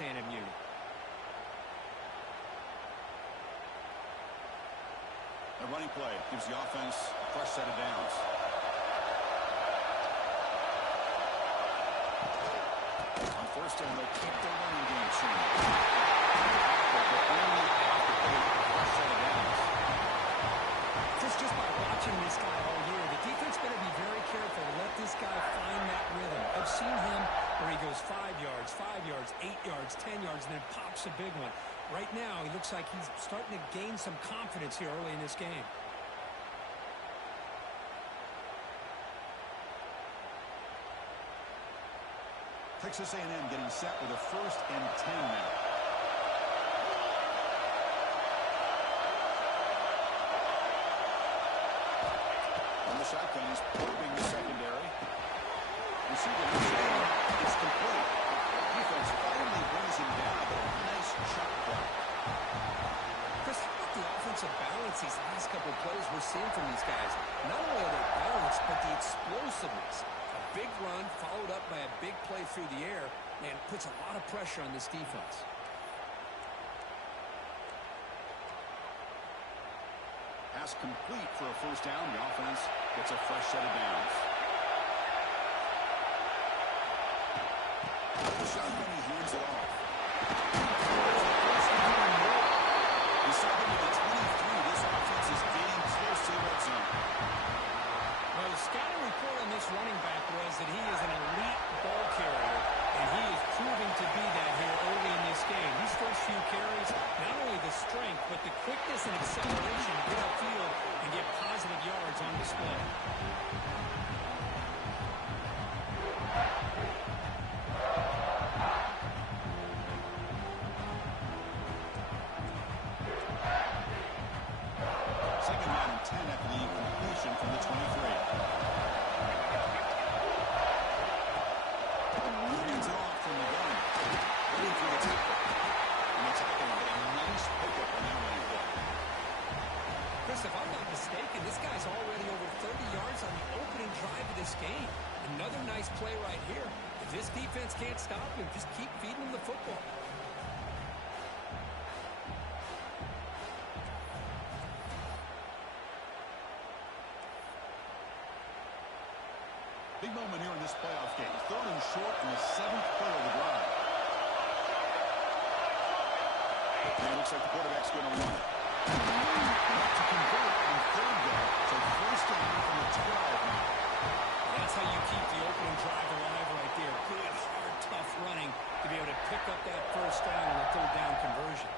A&M unit. A running play gives the offense a fresh set of downs. On first down, they'll keep their running game changing. Just by watching this guy all year, the defense better be very careful to let this guy find that rhythm. I've seen him where he goes 5 yards, 8 yards, 10 yards, and then pops a big one. Right now, he looks like he's starting to gain some confidence here early in this game. Texas A&M getting set with a 1st and 10 now. Shotgun is probing the secondary. Receiver is complete. Defense finally brings him down, but a nice shot play. Chris, how about the offensive balance these last couple of plays we're seeing from these guys? Not only are they balanced, but the explosiveness. A big run followed up by a big play through the air, and puts a lot of pressure on this defense. Pass complete for a 1st down. The offense gets a fresh set of downs. Shotgun, he hands it off. He's second to the 23. This offense is getting close to the red zone. Well, the scouting report on this running back was that he is an elite ball carrier, and he is proving to be that here early in this game. These first few carries, not only the strength, but the quickness and acceleration to get upfield and get positive yards on display. Second down and 10 after the completion from the 23. Hands it off from the gun. Waiting for the tackle. And the tackle will get a nice pickup on that running play. Chris, if I'm not mistaken, this guy's already over 30 yards on the opening drive of this game. Another nice play right here. If this defense can't stop him, just keep feeding him the football. Big moment here in this playoff game. 3rd and short in the 7th play of the drive. And it looks like the quarterback's going to run it. To convert on 3rd down. So 1st down from the 12 now. That's how you keep the opening drive alive right there. Good, hard, tough running to be able to pick up that 1st down and the 3rd down conversion.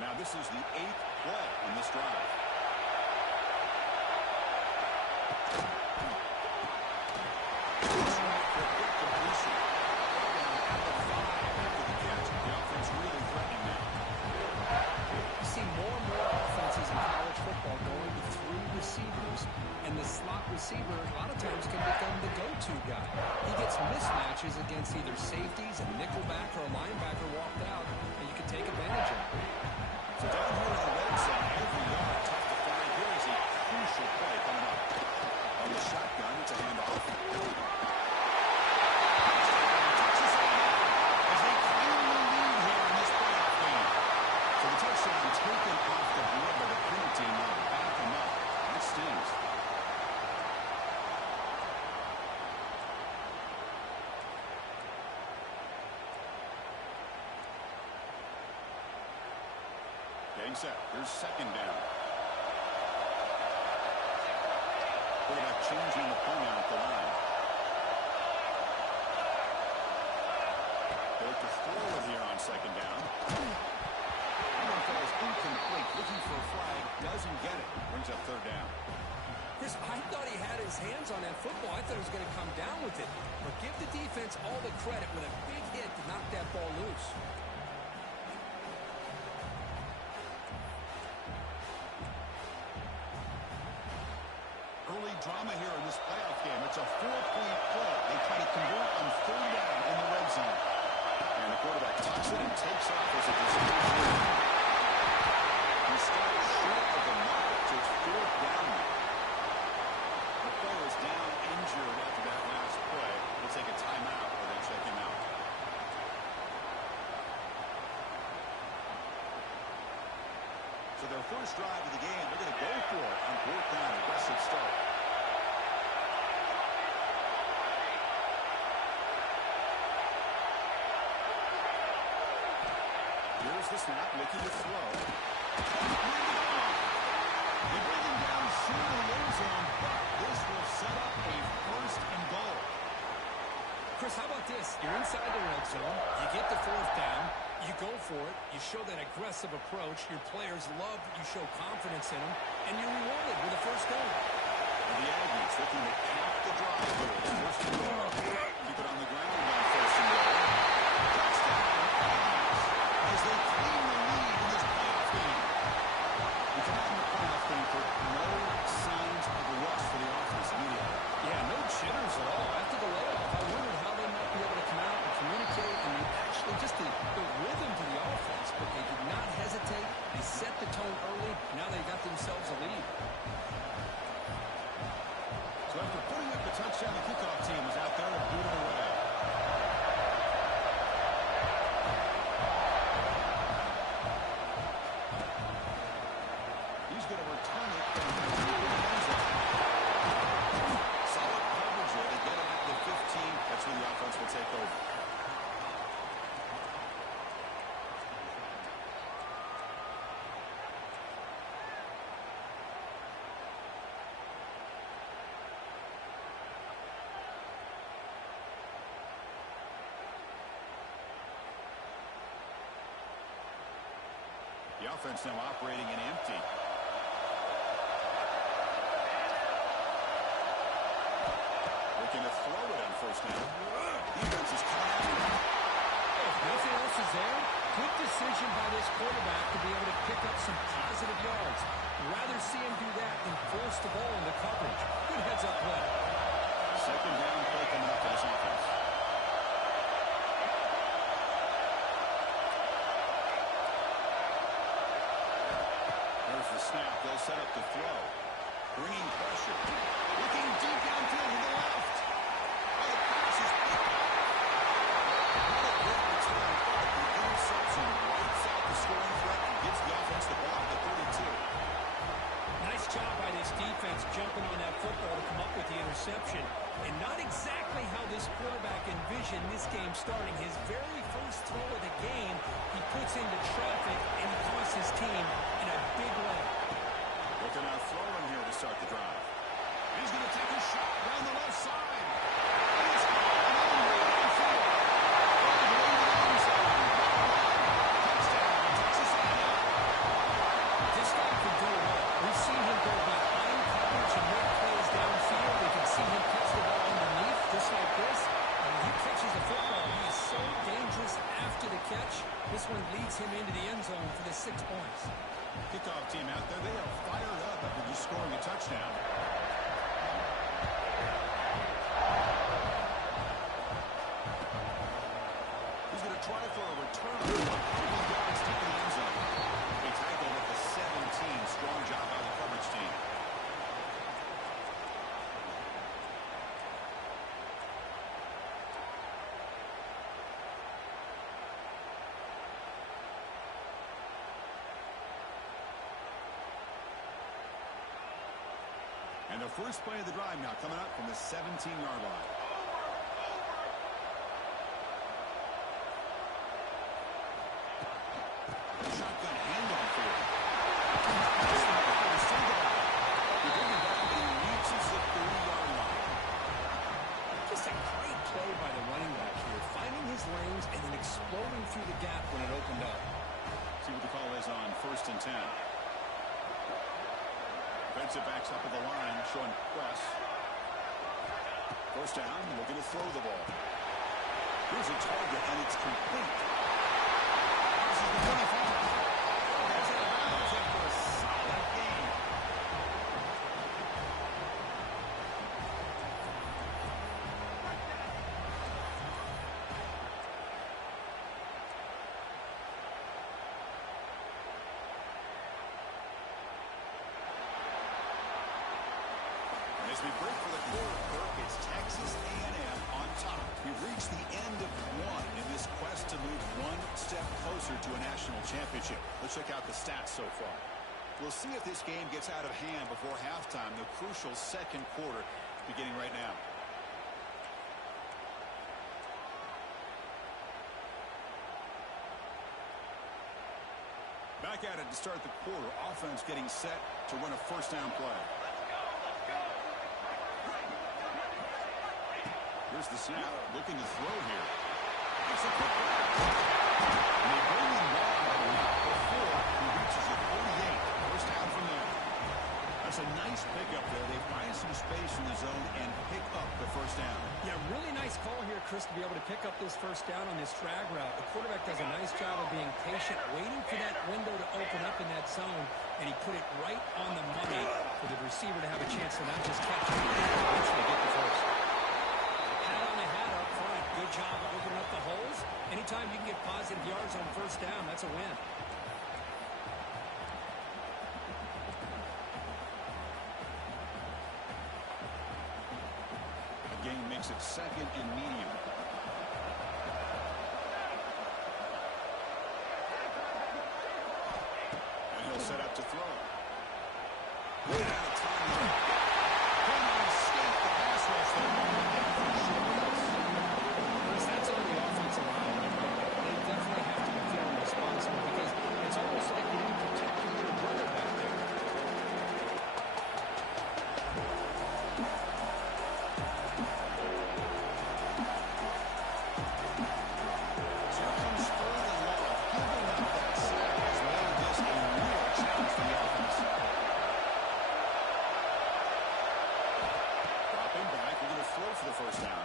Now this is the 8th play in this drive. Receiver a lot of times can become the go-to guy. He gets mismatches against either safeties, a nickelback, or a linebacker walked out, and you can take advantage of it. So down here in the red zone, every yard tough to find. Here is a crucial play coming up. On the shotgun, it's a handoff. Texas A&M as they clearly lead here in this playoff game. So the touchdown taken off the board by the penalty, and they'll back him up. That stings. Getting set. Here's 2nd down. Quarterback changing the play now at the line. They're to throw it here on 2nd down. That falls incomplete. Looking for a flag. Doesn't get it. Brings up 3rd down. Chris, I thought he had his hands on that football. I thought he was going to come down with it. But give the defense all the credit with a big hit to knock that ball loose. Early drama here in this playoff game. It's a 4-point play. They try to convert on 3rd down in the red zone. And the quarterback tucks it and takes off as it just he stopped short of the mark. So it's 4th down. The player is down injured after that last play. We'll take a timeout. their first drive of the game. They're going to go for it on fourth down. Aggressive start. Here's the snap, looking to throw. They bring him down short of the end zone, but this will set up a first and goal. Chris, how about this? You're inside the red zone. You get the fourth down. You go for it. You show that aggressive approach. Your players love that you show confidence in them, and you're rewarded with a first down. And the Aggies looking to cap the drive here. First and goal. Keep it on the ground on first and goal. Touchdown, Aggies, as they claim the lead in this playoff game. We come out in the playoff game for no signs of a rust for the offense immediately. Yeah, no jitters at all. After the layoff, I wondered how they might be able to come out and communicate and actually just the rhythm to the offense. But they did not hesitate. They set the tone early. Now they got themselves a lead. So after putting up the touchdown, the kickoff team is out there to boot it away. He's going to return it from the end zone. Solid coverage there to get it at the 15. That's when the offense will take over. The offense now operating in empty. Looking to throw it on first down. Defense is coming after him. If nothing else is there, good decision by this quarterback to be able to pick up some positive yards. Rather see him do that than force the ball into coverage. Good heads-up play. Second down play coming up for this offense. There's the snap. They'll set up the throw. Bringing pressure. Looking deep downfield to the left. Oh, the pass is picked up. Not a great return, but the interception wipes out the scoring threat and gets the offense the ball at the 32. Nice job by this defense jumping on that football to come up with the interception. And not exactly how this quarterback envisioned this game starting. His very first throw of the game, he puts into traffic, and he costs his team in a big way. Looking at throwing here to start the drive. He's going to take a shot down the left side. And it's caught home right on field. All the way to the end zone. Touchdown, Texas A&M. This guy can do it all. We've seen him go behind coverage and make plays downfield. We can see him catch the ball underneath, just like this. And when he catches the football, he is so dangerous after the catch. This one leads him into the end zone for the 6 points. Kickoff team out there. They are fired up after just scoring a touchdown. He's going to try for a return. Yards deep in the end zone. They tackled at the 17. Strong job by the coverage team. And the first play of the drive now coming up from the 17-yard line. Shotgun handoff here. They're bringing back and he reaches the 30-yard line. Just a great play by the running back here, finding his lanes and then exploding through the gap when it opened up. See what the call is on 1st and 10. Defensive backs up at the line, showing press. First down, looking to throw the ball. Here's a target, and it's complete. This is the 25. That's out of bounds after a solid game. As we break for the quarter, Kirk, it's Texas A&M on top. We've reached the end of one in this quest to move one step closer to a national championship. Let's check out the stats so far. We'll see if this game gets out of hand before halftime, the crucial second quarter beginning right now. Back at it to start the quarter. Offense getting set to run a first down play. Here's the snap. Looking to throw here. It's a quick pass. And they bring him back before he reaches the 48. First down from there. That's a nice pickup there. They find some space in the zone and pick up the first down. Yeah, really nice call here, Chris, to be able to pick up this first down on this drag route. The quarterback does a nice job of being patient, waiting for that window to open up in that zone, and he put it right on the money for the receiver to have a chance to not just catch it, but eventually get the first. Hat on a hat up front. Good job of opening up the holes. Anytime you can get positive yards on first down, that's a win. Game makes it second and medium. And he'll set up to throw. Way out of time. Can't escape the pass rush there. That's on the offensive line. They definitely have to be feeling responsible because it's almost like they need to protect your brother back there. First down.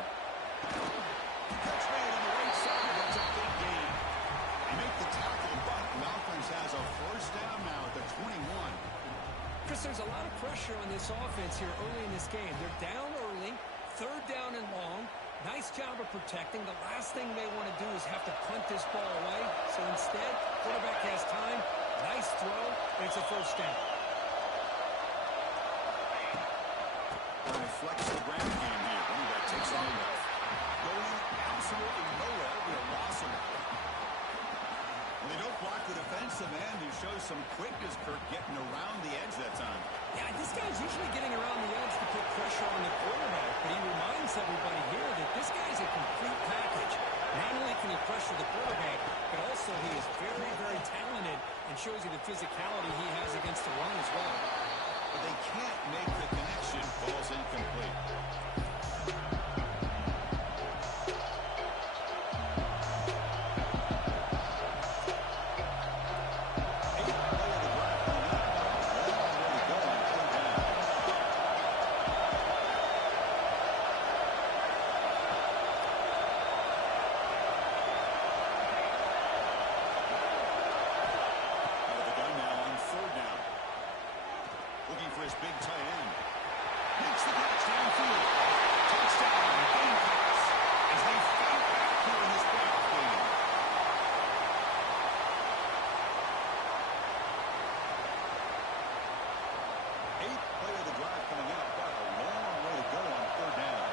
Catch made on the right side. That's a big gain. They make the tackle, but the offense has a first down now at the 21. Chris, there's a lot of pressure on this offense here early in this game. They're down early, third down and long. Nice job of protecting. The last thing they want to do is have to punt this ball away. So instead, quarterback has time. Nice throw, and it's a first down. Flex the ground game here. Running back takes on the left. Going absolutely nowhere. It'll be a loss of it. Well, they don't block the defensive end, who shows some quickness, Kirk, getting around the edge that time. Yeah, this guy's usually getting around the edge to put pressure on the quarterback, but he reminds everybody here that this guy's a complete package. Not only can he pressure the quarterback, but also he is very, very talented and shows you the physicality he has against the run as well. But they can't make the connection. Ball's incomplete. Big tight end. Makes the catch downfield. Touchdown. Gamecocks as they fight back here in this playoff game. Eighth play of the drive coming up, but a long way to go on third down.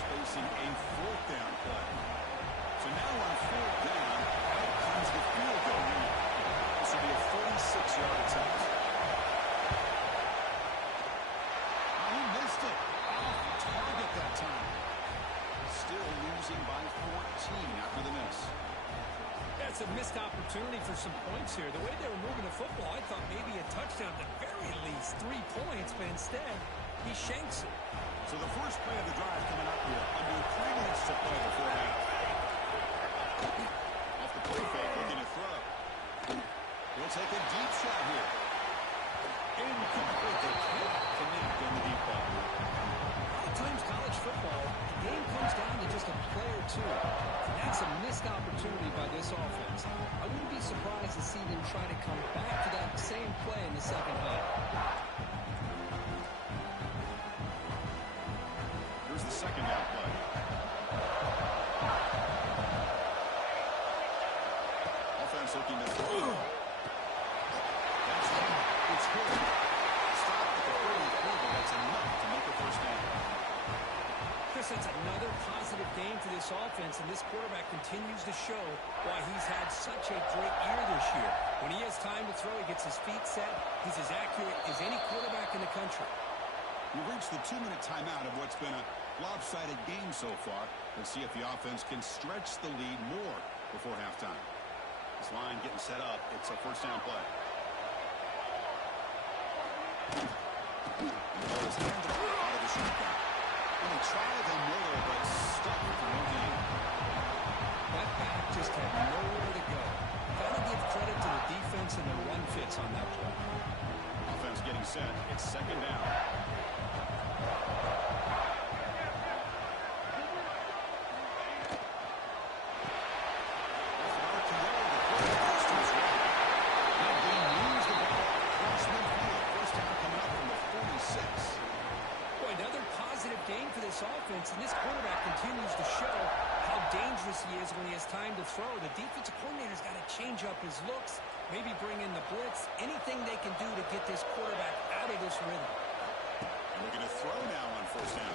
Facing a fourth down play. So now on fourth down, out comes the field goal. This will be a 46-yard attempt. Oh, he missed it. Off target that time. Still losing by 14 after the miss. That's a missed opportunity for some points here. The way they were moving the football, I thought maybe a touchdown, at the very least 3 points, but instead he shanks it. So the first play of the drive coming up here. Under 3 minutes to play before half. Off the play fake, looking to throw. He'll take a deep shot here. Incomplete. They can't connect on the deep ball. A lot of times college football, the game comes down to just a play or two. And that's a missed opportunity by this offense. I wouldn't be surprised to see them try to come back to that same play in the second half. Here's the second down play. game for this offense, and this quarterback continues to show why he's had such a great year this year. When he has time to throw, he gets his feet set. He's as accurate as any quarterback in the country. We've reached the 2-minute timeout of what's been a lopsided game so far. Let's see if the offense can stretch the lead more before halftime. This line getting set up. It's a first down play. His hands are out of the shotgun. And they tried the middle, but stuck with no gain. That back just had nowhere to go. Gotta give credit to the defense and the run fits on that play. Offense getting set. It's second down. Offense, and this quarterback continues to show how dangerous he is when he has time to throw. The defensive coordinator's got to change up his looks, maybe bring in the blitz, anything they can do to get this quarterback out of this rhythm. And we're going to throw now on first down.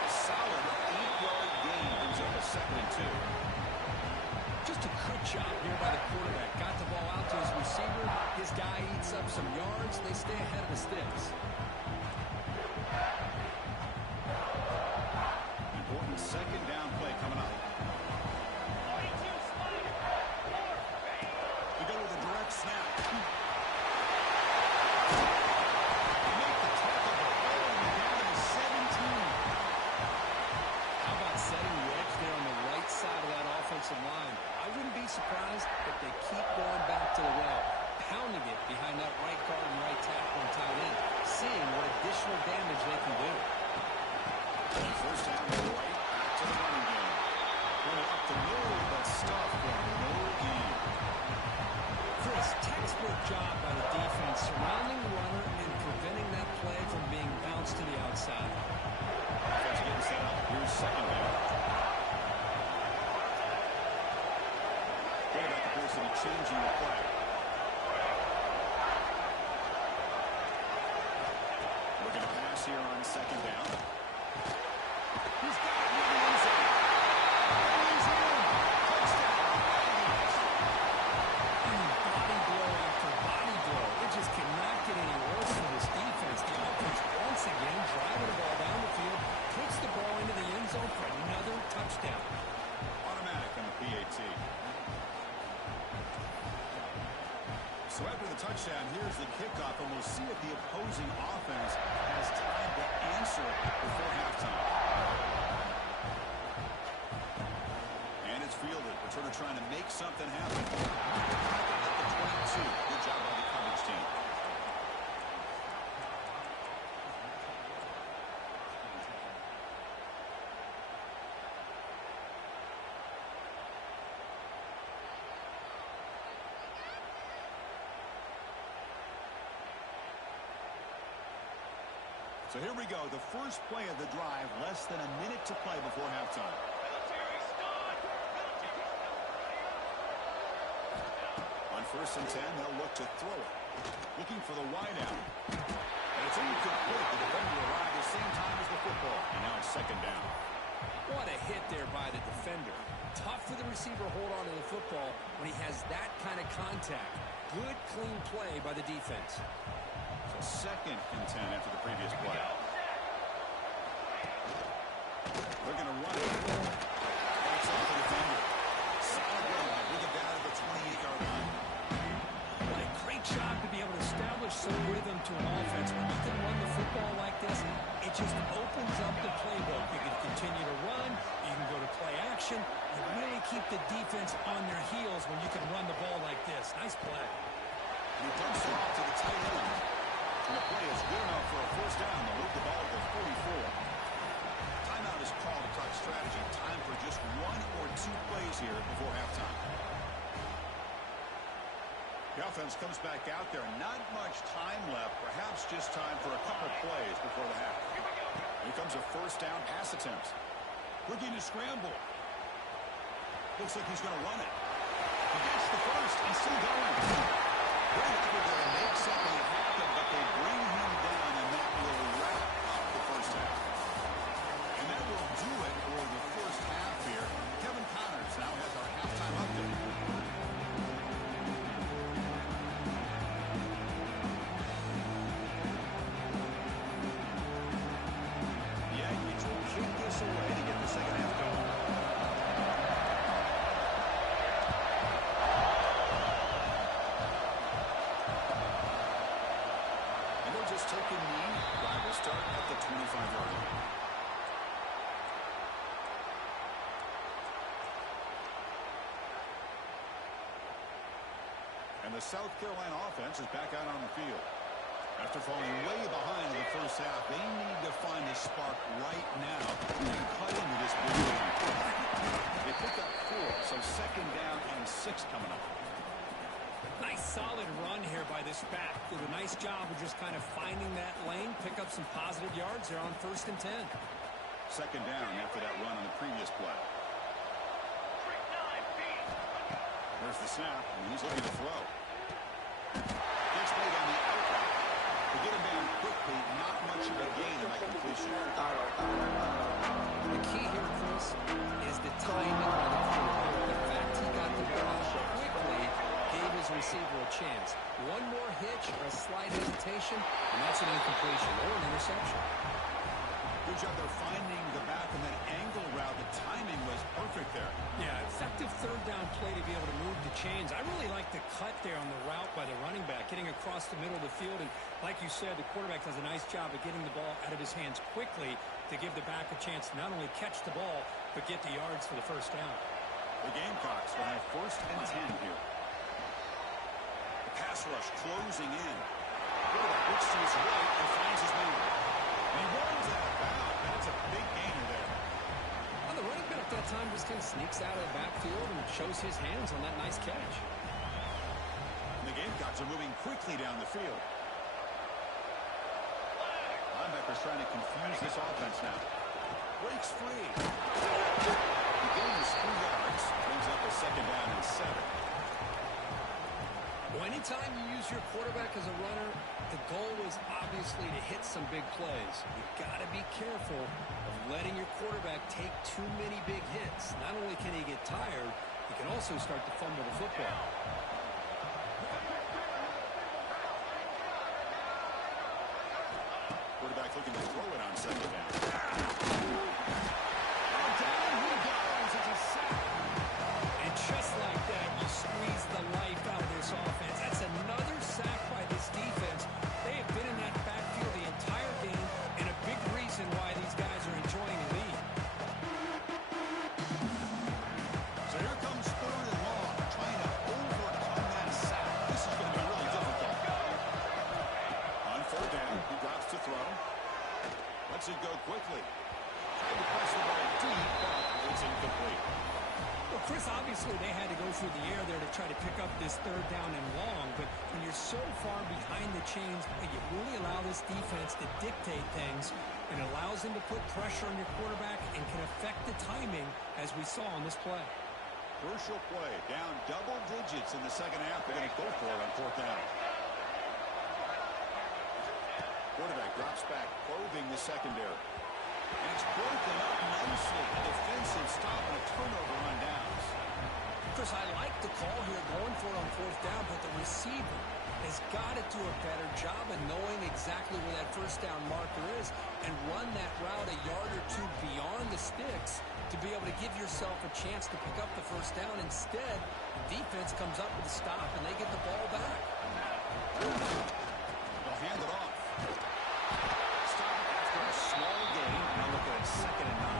A solid 8-yard gain brings up a 2nd and 2. Just a good job here by the quarterback. Got the ball out to his receiver. His guy eats up some yards. They stay ahead of the sticks. Important second down play coming up. We go with a direct snap. Make the tackle, but down to the 17. How about setting the edge there on the right side of that offensive line? I wouldn't be surprised if they keep going back to the well, pounding it behind that right guard and right tackle and tight end, seeing what additional damage they can do. And first down, right back to the running game. Going up the middle, but stuff for no gain. Chris, textbook job by the defense surrounding the runner and preventing that play from being bounced to the outside. Offense getting set up. Here's second down. Quarterback appears to be changing the play. We're going to pass here on second down. He's got it moving inside. He's in. Touchdown. Body blow after body blow. It just cannot get any worse for this defense. The offense once again driving the ball down the field, puts the ball into the end zone for another touchdown. Automatic on the PAT. So after the touchdown, here's the kickoff, and we'll see if the opposing offense has time to answer before halftime. And it's fielded. Returner trying to make something happen. At the 22. Good job by the coverage team. So here we go, the first play of the drive, less than a minute to play before halftime. On 1st and 10, they'll look to throw it. Looking for the wideout. And it's incomplete. The defender arrived at the same time as the football. And now it's second down. What a hit there by the defender. Tough for the receiver to hold on to the football when he has that kind of contact. Good, clean play by the defense. So 2nd and 10 after the previous play. They're going to run it. That's off the defender. Solid run. We get down to the 28-yard line. What a great job to be able to establish some rhythm to an offense. When you can run the football like this, it just opens up the playbook. You can continue to run. You can go to play action. You really keep the defense on their heels when you can run the ball like this. Nice play. He dumps it off to the tight end. And the play is good enough for a first down. They'll move the ball to the 44. Timeout is called to talk strategy. Time for just 1 or 2 plays here before halftime. The offense comes back out there. Not much time left. Perhaps just time for a couple plays before the half. Here comes a first down pass attempt. Looking to scramble. Looks like he's going to run it. He gets the first. He's still going. Very likely they're going to make something happen, but they bring him down, and that will wrap up and knee. Drive will start at the 25-yard line. And the South Carolina offense is back out on the field. After falling way behind in the first half, they need to find a spark right now and cut into this big lead. They pick up 4, so second down and 6 coming up. Nice solid run here by this back. Did a nice job of just kind of finding that lane, pick up some positive yards there on 1st and 10. Second down after that run on the previous play. There's the snap, and he's looking to throw. Gets made on the outright. To get him down quickly, not much of a gain in that completion. The key here, Chris, is the timing of the quarterback. The fact he got the ball quickly gave his receiver a chance. One more hitch or a slight hesitation, and that's an incompletion or an interception. Good job there finding the back and that angle route. The timing was perfect there. Yeah, effective third down play to be able to move the chains. I really like the cut there on the route by the running back, getting across the middle of the field. And like you said, the quarterback does a nice job of getting the ball out of his hands quickly to give the back a chance to not only catch the ball, but get the yards for the first down. The Gamecocks will have 1st and 10 here. The pass rush closing in. Quarterback looks to his right and finds his man. And he runs out of bounds. That's a big gainer there. Well, the running back that time just kind of sneaks out of the backfield and shows his hands on that nice catch. And the Gamecocks are moving quickly down the field. Linebacker's trying to confuse this offense now. Breaks free. He gains 3 yards. Brings up a second down and 7. Well, anytime you use your quarterback as a runner, the goal is obviously to hit some big plays. You've got to be careful of letting your quarterback take too many big hits. Not only can he get tired, he can also start to fumble the football. Quarterback looking to throw it on second down. Down he goes. It's a sack. And just like that, you squeeze the life out of this offense. That's another sack by this defense. They have been in that backfield the entire game, and a big reason why these guys are enjoying a lead. So here comes 3rd and long, trying to overcome that sack. This is going to be really difficult. On 4th down, he drops to throw. Lets it go quickly. Trying to press the ball deep, but it's incomplete. Well, Chris, obviously they had to go through the air there to try to pick up this 3rd down and long, but when you're so far behind the chains, you really allow this defense to dictate things, and it allows them to put pressure on your quarterback and can affect the timing, as we saw on this play. Crucial play, down double digits in the second half. They're going to go for it on 4th down. Quarterback drops back, probing the secondary. And it's broken up nicely. A defensive stop and a turnover on downs. Chris, I like the call here going for it on 4th down, but the receiver has got to do a better job of knowing exactly where that 1st down marker is and run that route a yard or 2 beyond the sticks to be able to give yourself a chance to pick up the 1st down. Instead, the defense comes up with a stop and they get the ball back. They'll hand it off. Stop after a small gain. Now look at it, 2nd and 9.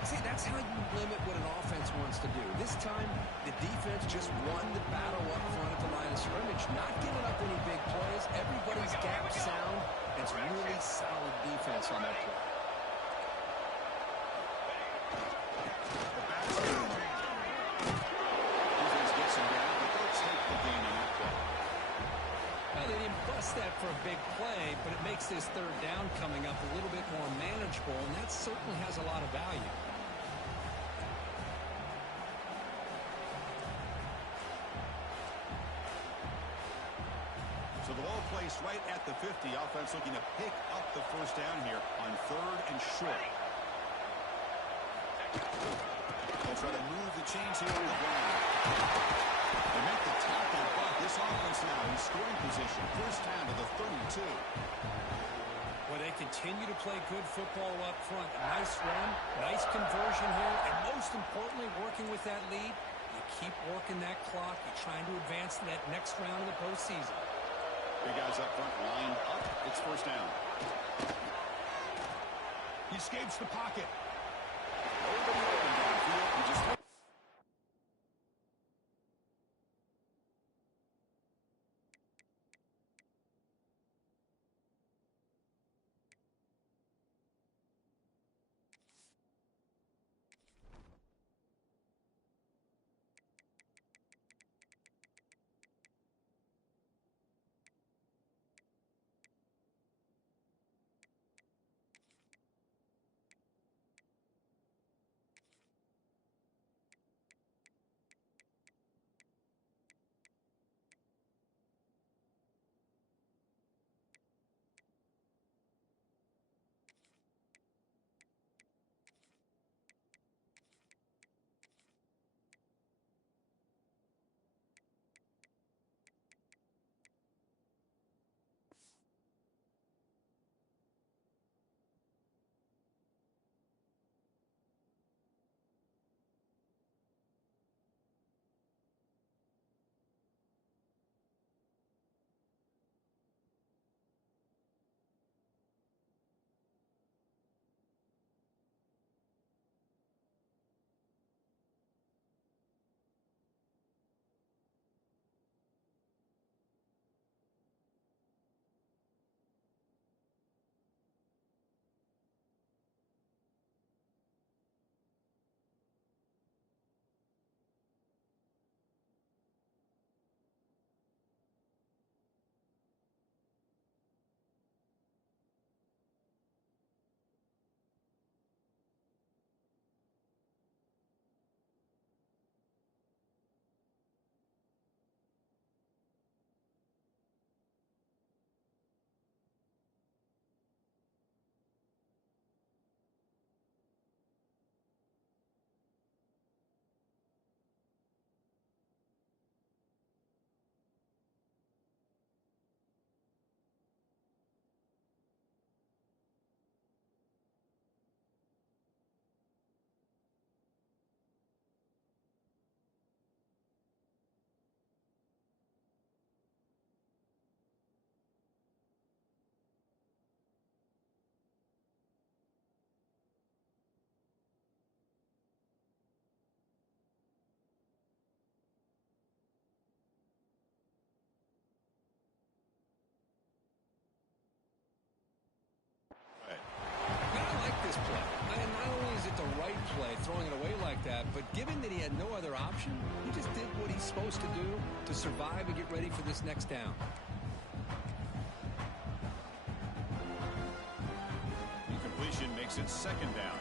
See, that's how you limit what an offense wants to do. This time, the defense just won the battle up front at the line of scrimmage, not giving up any big plays. Everybody's gap sound. It's really solid defense on that play. The back's down. Defense gets him down, but they'll take the gain on that play. Well, they didn't bust that for a big play, but it makes this 3rd down coming up a little bit more manageable, and that certainly has a lot of value. So the ball placed right at the 50. Offense looking to pick up the 1st down here on 3rd and short. They'll try to move the chains here on the ground. They make the tackle, but this offense now in scoring position. 1st down to the 32. Well, they continue to play good football up front. Nice run, nice conversion here, and most importantly, working with that lead, you keep working that clock. You're trying to advance to that next round of the postseason. Three guys up front lined up. It's first down. He escapes the pocket. Nobody open downfield. He just... I like this play. And not only is it the right play, throwing it away like that, but given that he had no other option, he just did what he's supposed to do to survive and get ready for this next down. Incompletion makes it second down.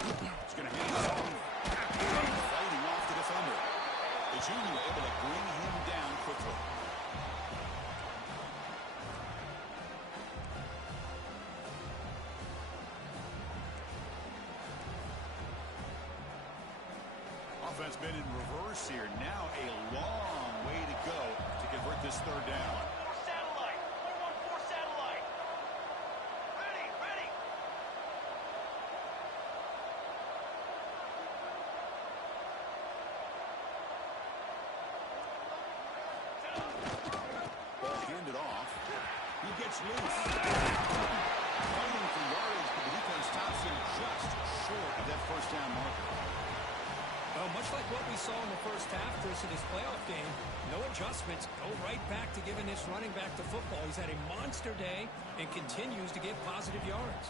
He's going to hand it off. Fighting off the defender. The junior able to bring him down quickly. Offense been in reverse here. Now a long way to go to convert this third down. Satellite. 114 satellite. Ready, ready. Ball handed off. He gets loose. Fighting for yardage, but the defense stops him just short of that first down marker. Well, much like what we saw in the first half, Chris, in this playoff game, no adjustments, go right back to giving this running back to football. He's had a monster day and continues to get positive yards.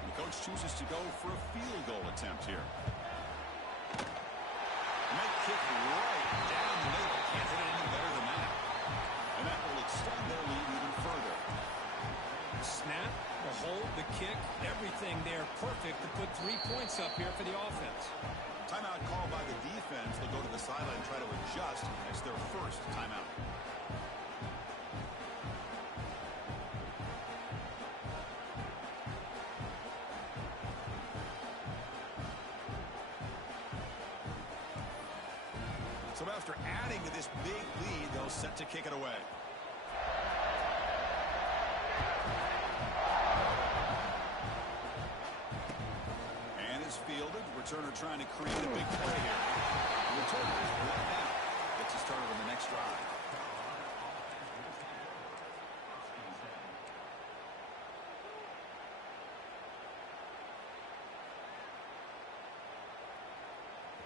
And the coach chooses to go for a field goal attempt here. Make kick right down the middle. Can't hit it any better than that. And that will extend their lead even further. The snap, the hold, the kick, everything there perfect to put 3 points up here for the offense. Timeout called by the defense. They'll go to the sideline and try to adjust. It's their first timeout. So after adding to this big lead, they'll set to kick it away. And it's fielded. Returner trying to create a big play here. The returner is brought down.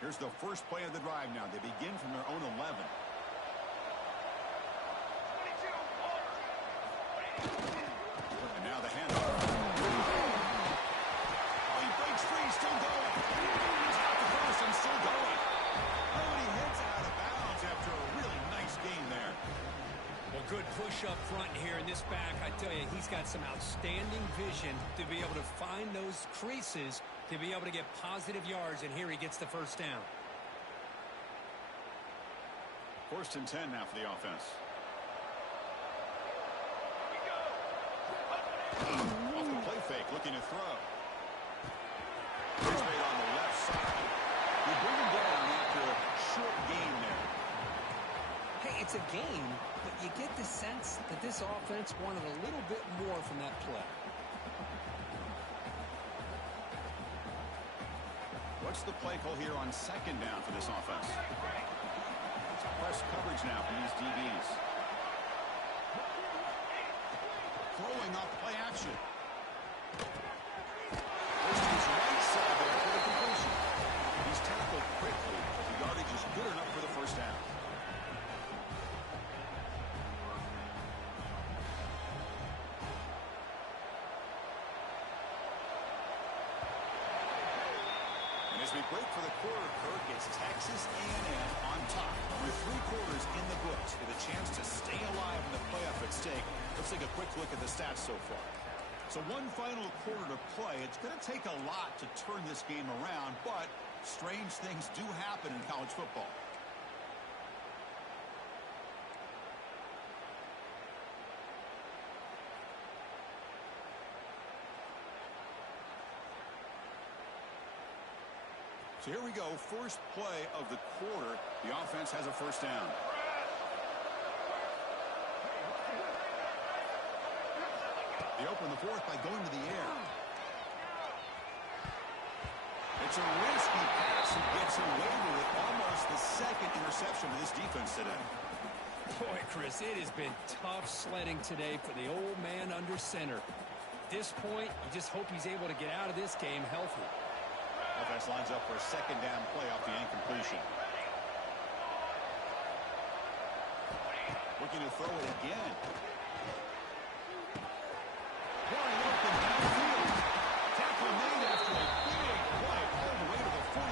Here's the first play of the drive now. They begin from their own 11. 22, And now the handoff. Oh, he breaks free, still going. He's out the first and still going. Oh, and he heads out of bounds after a really nice game there. Well, good push up front here in this back. I tell you, he's got some outstanding vision to be able to find those creases, to be able to get positive yards, and here he gets the first down. First and 10 now for the offense. Off the play fake, looking to throw. He's made on the left side. We bring him down after a short game there. Hey, it's a game, but you get the sense that this offense wanted a little bit more from that play. What's the play call here on second down for this offense? It's press coverage now from these DBs. Throwing off play action. Goes to his right side there for the completion. He's tackled quickly. The yardage is good enough for the first down. As we break for the quarter, Kirk, it's Texas A&M on top. With 3 quarters in the books with a chance to stay alive in the playoff at stake. Let's take a quick look at the stats so far. So one final quarter to play. It's going to take a lot to turn this game around, but strange things do happen in college football. So here we go, first play of the quarter. The offense has a first down. They open the fourth by going to the air. It's a risky pass and gets away with it. Almost the second interception for this defense today. Boy, Chris, it has been tough sledding today for the old man under center. At this point, you just hope he's able to get out of this game healthy. Offense lines up for a second down play off the incompletion. Looking to throw it again. Wide open downfield. Tackle made after a big play all the way to the 41.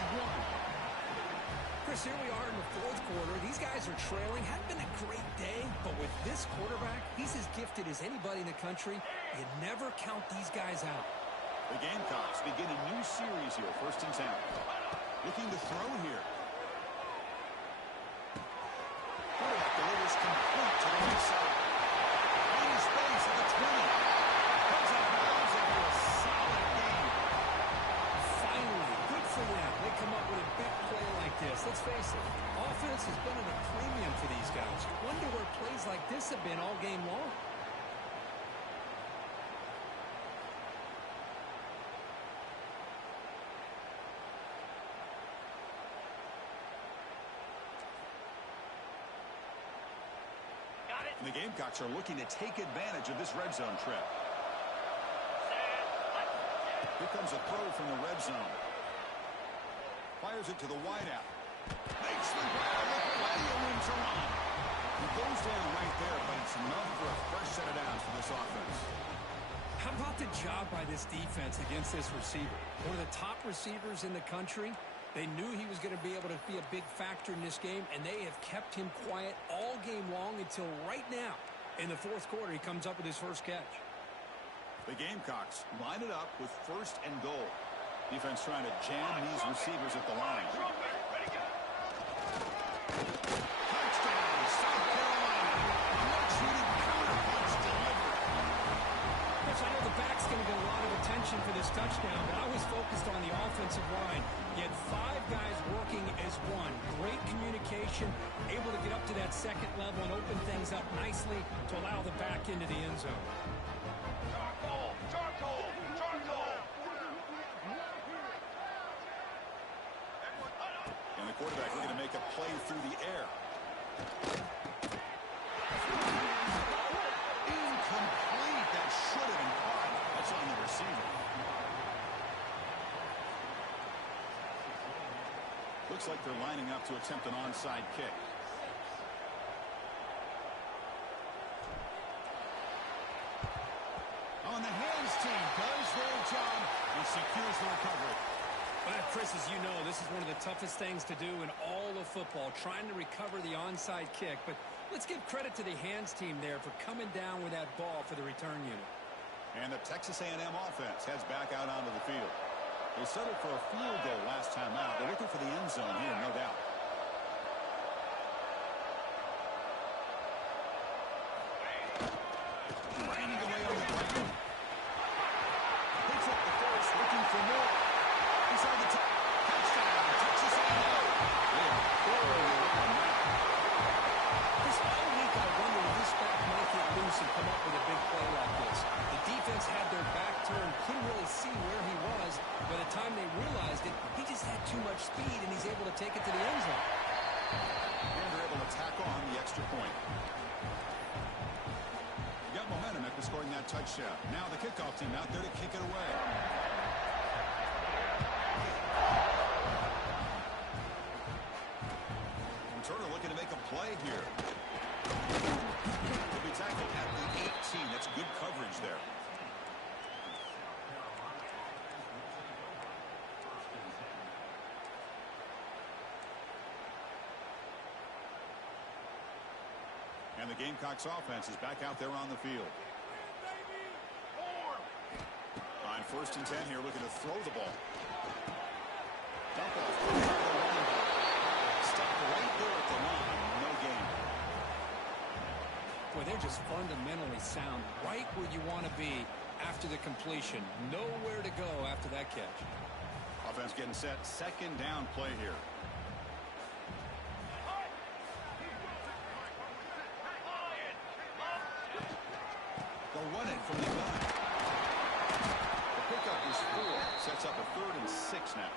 Chris, here we are in the fourth quarter. These guys are trailing. Hadn't been a great day, but with this quarterback, he's as gifted as anybody in the country. You never count these guys out. The Gamecocks begin a new series here, first and 10. Looking to throw here. Quarterback delivers complete to the right side. Finding space at the 20. Comes out of bounds after a solid game. Finally, good for them. They come up with a big play like this. Let's face it, offense has been at a premium for these guys. Wonder where plays like this have been all game long. And the Gamecocks are looking to take advantage of this red zone trip. Here comes a throw from the red zone. Fires it to the wideout. Makes the grab. The play wins a run. He goes down right there, but it's enough for a fresh set of downs for this offense. How about the job by this defense against this receiver? One of the top receivers in the country. They knew he was going to be able to be a big factor in this game, and they have kept him quiet all game long until right now. In the fourth quarter, he comes up with his first catch. The Gamecocks line it up with first and goal. Defense trying to jam these receivers at the line. Touchdown, South Carolina. Much-needed counterpunch delivered. Yes, I know the back's going to get a lot of attention for this touchdown, but I was focused on the offensive line. You had 5 guys working as one. Great communication, able to get up to that second level and open things up nicely to allow the back into the end zone. Charcoal! Charcoal! Charcoal! And the quarterback looking to make a play through the air. Incomplete. That should have been caught. That's on the receiver. Looks like they're lining up to attempt an onside kick. On the hands team does their job and secures the recovery. Well, Chris, as you know, this is one of the toughest things to do in all of football, trying to recover the onside kick. But let's give credit to the hands team there for coming down with that ball for the return unit. And the Texas A&M offense heads back out onto the field. They settled for a field goal last time out. They're looking for the end zone here, no doubt. Raining away on the ground. Picks up the first, looking for more. Inside the top. Touchdown, Texas A&M. They are pouring around now. This all week I wonder if this back might get loose and come up with a big play like this. The defense had their back turned, couldn't really see where he was. By the time they realized it, he just had too much speed, and he's able to take it to the end zone. And they're able to tack on the extra point. You got momentum after scoring that touchdown. Now the kickoff team out there to kick it away. Turner looking to make a play here. He'll be tackled at the 18. That's good coverage there. And the Gamecocks offense is back out there on the field. On 1st and 10 here, looking to throw the ball. Dump off. Right there at the line, no gain. Boy, they're just fundamentally sound, right where you want to be after the completion. Nowhere to go after that catch. Offense getting set. 2nd down play here. They'll run it from the gun. The pickup is 4. Sets up a 3rd and 6 now.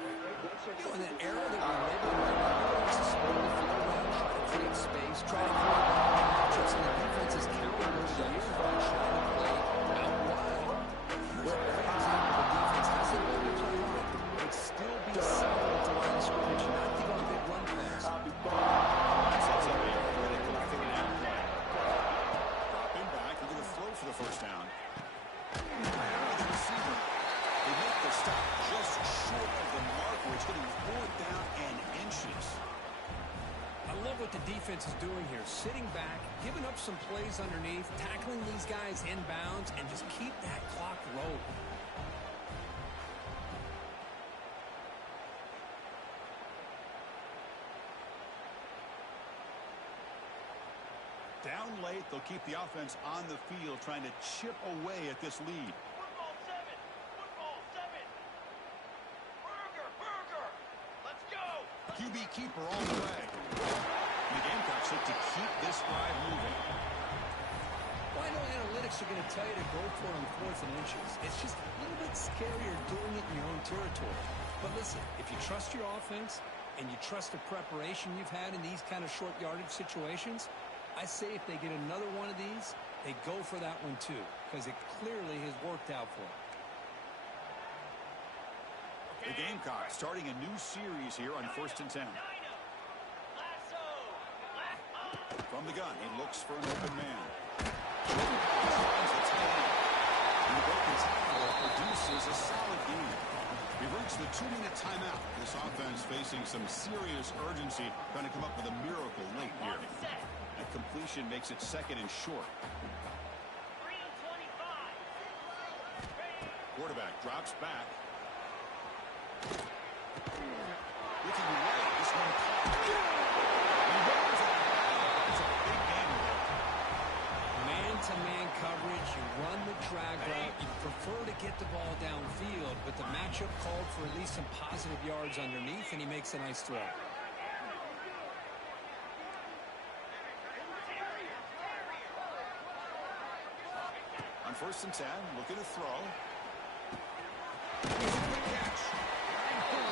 You know, in that era that we're living in, everyone wants to slow the field down, try to create space, try to create matchups, and the defense is counting those years by trying to play out wide. Here's a great example of the defense hasn't been able to play right, but still be solid at the line of scrimmage, not give up big run plays. Sets up a critical 3rd down play. Dropping back, looking to throw for the 1st down. The receiver. They make the stop just short of the mark where it's getting 4th down and inches. I love what the defense is doing here. Sitting back, giving up some plays underneath, tackling these guys inbounds, and just keep that clock rolling. Down late, they'll keep the offense on the field trying to chip away at this lead. Football 7. Football 7. Burger. Let's go. QB keeper all the way. And the Gamecocks look to keep this drive moving. Well, I know analytics are going to tell you to go for it on 4th and inches. It's just a little bit scarier doing it in your own territory. But listen, if you trust your offense and you trust the preparation you've had in these kind of short yardage situations, I say if they get another one of these, they go for that one too, because it clearly has worked out for them. The Gamecocks starting a new series here on 1st and 10. From the gun, he looks for an open man. And the broken tackle produces a solid gain. We've reached the 2-minute timeout. This offense facing some serious urgency, trying to come up with a miracle late here. That completion makes it 2nd and short. Quarterback drops back. Looking right, this one caught. It's a big game there. Man-to-man coverage, you run the drag route, you prefer to get the ball downfield, but the matchup called for at least some positive yards underneath, and he makes a nice throw. On 1st and 10, looking to throw.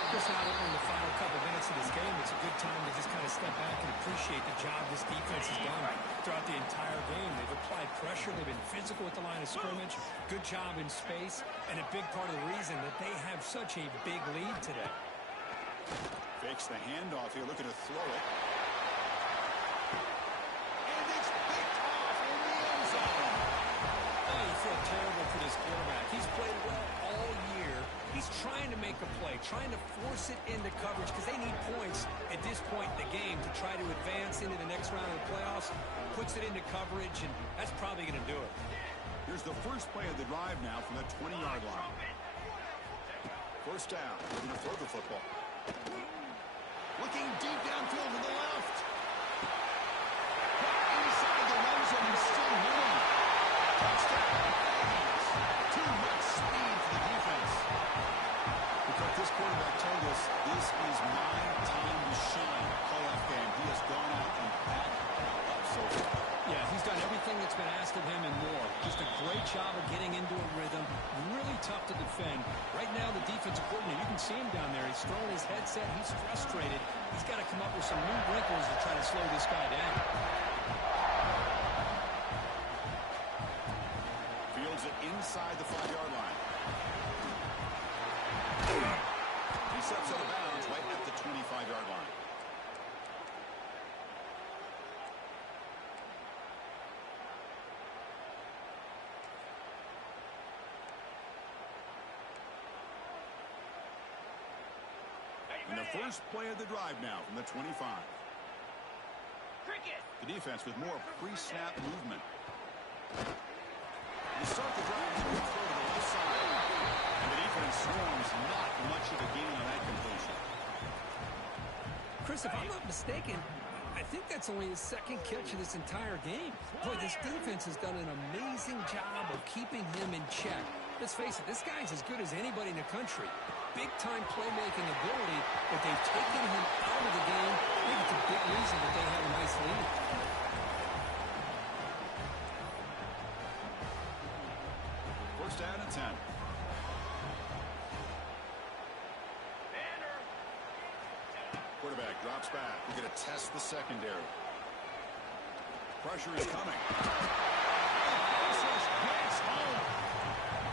Chris, now in the final couple minutes of this game, it's a good time to just kind of step back and appreciate the job this defense has done throughout the entire game. They've applied pressure. They've been physical at the line of scrimmage. Good job in space, and a big part of the reason that they have such a big lead today. Fakes the handoff here, looking to throw it. And it's picked off in the end zone. Oh, you feel terrible for this quarterback. He's played well all year. He's trying to make a play, trying to force it into coverage because they need points at this point in the game to try to advance into the next round of the playoffs. Puts it into coverage, and that's probably going to do it. Here's the first play of the drive now from the 20-yard line. First down, looking to throw the football. Looking deep downfield to the left. Inside the red zone, he's still winning. Touchdown. Too much speed for the defense. Because this quarterback told us, this is my time to shine. Playoff game. He has gone out and backed up so far. Yeah, he's done everything that's been asked of him and more. Just a great job of getting into a rhythm. Really tough to defend. Right now, the defensive coordinator, you can see him down there. He's throwing his headset. He's frustrated. He's got to come up with some new wrinkles to try to slow this guy down. Fields it inside the 5-yard line. He steps out of bounds right at the 25-yard line. And the first play of the drive now from the 25. Cricket. The defense with more pre-snap movement. You start the drive with a throw to the left side. And the defense swarms, not much of a gain on that completion. Chris, if I'm not mistaken, I think that's only his second catch of this entire game. Boy, this defense has done an amazing job of keeping him in check. Let's face it, this guy's as good as anybody in the country. Big-time playmaking ability, but they've taken him out of the game. I think it's a big reason that they have a nice lead. First down and 10. Banner. Quarterback drops back. We're going to test the secondary. Pressure is coming. Gets home.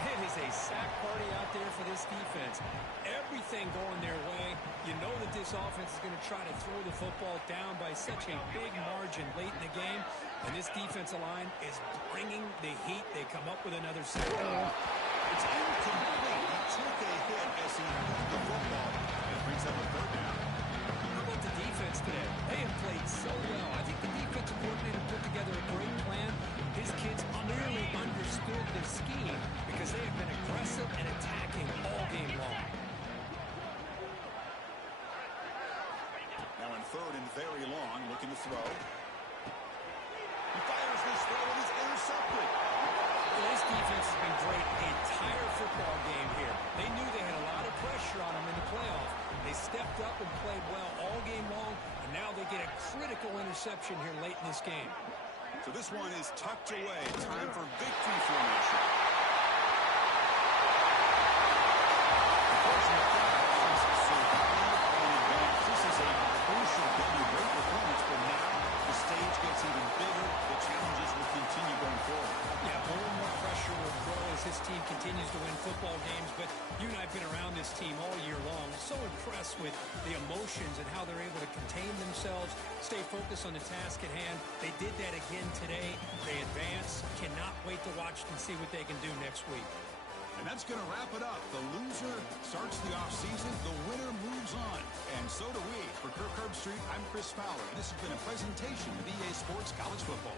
It is a sack party out there for this defense. Everything going their way. You know that this offense is going to try to throw the football down by such a big margin late in the game. And this defensive line is bringing the heat. They come up with another sack. It's incomplete. He took a hit as he moved the football. And it brings up a third down. How about the defense today? They have played so well. I think the defensive coordinator put together a great plan. His kids clearly understood the scheme because they have been aggressive and attacking all game long. Now in third and very long, looking to throw. He fires this throw and it's intercepted. Well, this defense has been great the entire football game here. They knew they had a lot of pressure on them in the playoff. They stepped up and played well all game long, and now they get a critical interception here late in this game. So this one is tucked away. Time for victory formation. This is a crucial W. Great performance, but now the stage gets even bigger. The challenges will continue going forward. Yeah, more and more pressure will grow as this team continues to win football games, but you and I have been around this team all year long. So impressed with the emotions and how they're able to contain themselves, stay focused on the task at hand. They did that again today. They advance. Cannot wait to watch and see what they can do next week. And that's going to wrap it up. The loser starts the offseason. The winner moves on. And so do we. For Kirk Herbstreit, I'm Chris Fowler. This has been a presentation of EA Sports College Football.